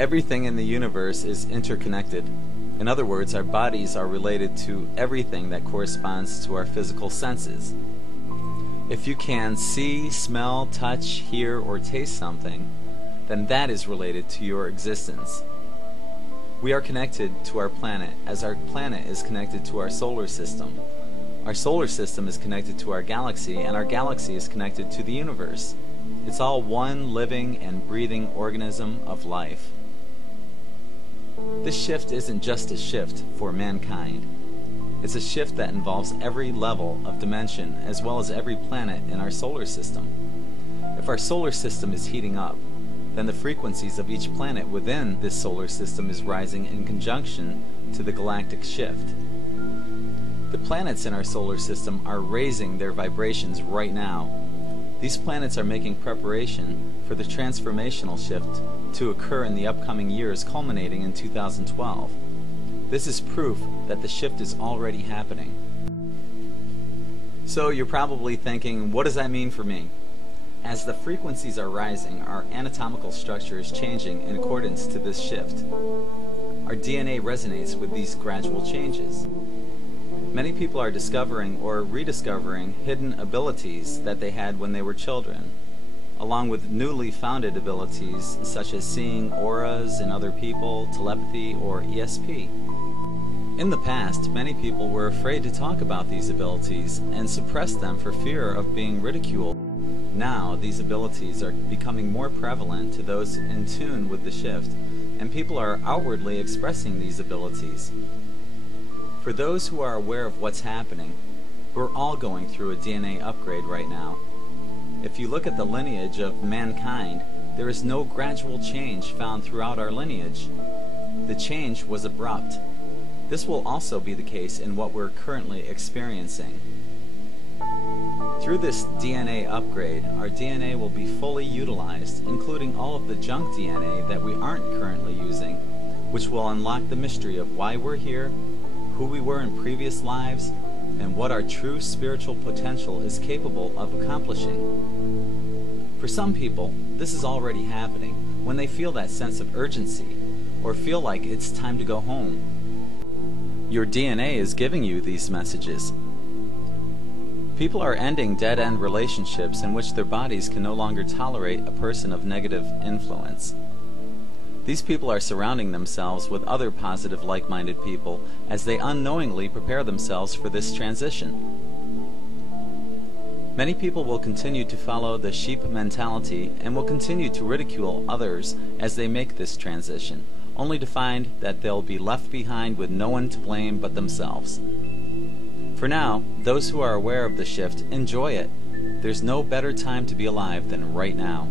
Everything in the universe is interconnected. In other words, our bodies are related to everything that corresponds to our physical senses. If you can see, smell, touch, hear, or taste something, then that is related to your existence. We are connected to our planet, as our planet is connected to our solar system. Our solar system is connected to our galaxy, and our galaxy is connected to the universe. It's all one living and breathing organism of life. This shift isn't just a shift for mankind. It's a shift that involves every level of dimension as well as every planet in our solar system. If our solar system is heating up, then the frequencies of each planet within this solar system is rising in conjunction to the galactic shift. The planets in our solar system are raising their vibrations right now. These planets are making preparation for the transformational shift to occur in the upcoming years, culminating in 2012. This is proof that the shift is already happening. So you're probably thinking, what does that mean for me? As the frequencies are rising, our anatomical structure is changing in accordance to this shift. Our DNA resonates with these gradual changes. Many people are discovering or rediscovering hidden abilities that they had when they were children, along with newly founded abilities such as seeing auras in other people, telepathy, or ESP. In the past, many people were afraid to talk about these abilities and suppressed them for fear of being ridiculed. Now, these abilities are becoming more prevalent to those in tune with the shift, and people are outwardly expressing these abilities. For those who are aware of what's happening, we're all going through a DNA upgrade right now. If you look at the lineage of mankind, there is no gradual change found throughout our lineage. The change was abrupt. This will also be the case in what we're currently experiencing. Through this DNA upgrade, our DNA will be fully utilized, including all of the junk DNA that we aren't currently using, which will unlock the mystery of why we're here, who we were in previous lives, and what our true spiritual potential is capable of accomplishing. For some people, this is already happening when they feel that sense of urgency or feel like it's time to go home. Your DNA is giving you these messages. People are ending dead-end relationships in which their bodies can no longer tolerate a person of negative influence. These people are surrounding themselves with other positive, like-minded people as they unknowingly prepare themselves for this transition. Many people will continue to follow the sheep mentality and will continue to ridicule others as they make this transition, only to find that they'll be left behind with no one to blame but themselves. For now, those who are aware of the shift, enjoy it. There's no better time to be alive than right now.